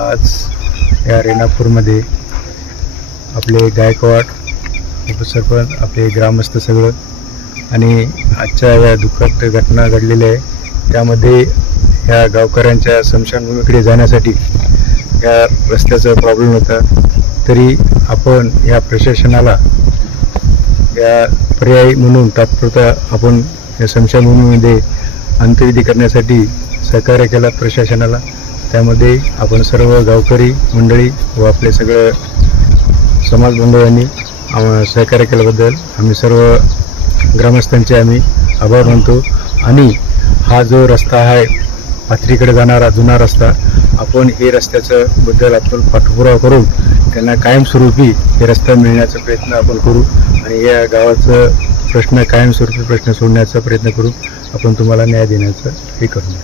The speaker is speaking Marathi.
आज या रेणापूरमध्ये आपले गायकवाड उपसरपंच आपले ग्रामस्थ सगळं आणि आजच्या या दुःखद घटना घडलेल्या आहे त्यामध्ये ह्या गावकऱ्यांच्या स्मशानभूमीकडे जाण्यासाठी या रस्त्याचा प्रॉब्लेम होता। तरी आपण या प्रशासनाला या पर्यायी म्हणून तात्पुरता आपण या स्मशानभूमीमध्ये अंत्यविधी करण्यासाठी सहकार्य केला प्रशासनाला। त्यामध्ये आपण सर्व गावकरी मंडळी व आपले सगळं समाज बांधवांनी सहकार्य केल्याबद्दल आम्ही सर्व ग्रामस्थांचे आम्ही आभार मानतो। आणि हा जो रस्ता आहे पाथरीकडे जाणारा जुना रस्ता, आपण हे रस्त्याचं बद्दल आपण पाठपुरावा करून त्यांना कायमस्वरूपी हे रस्ता मिळण्याचा प्रयत्न आपण करू आणि या गावाचं प्रश्न कायमस्वरूपी प्रश्न सोडण्याचा प्रयत्न करू। आपण तुम्हाला न्याय देण्याचं हे करू।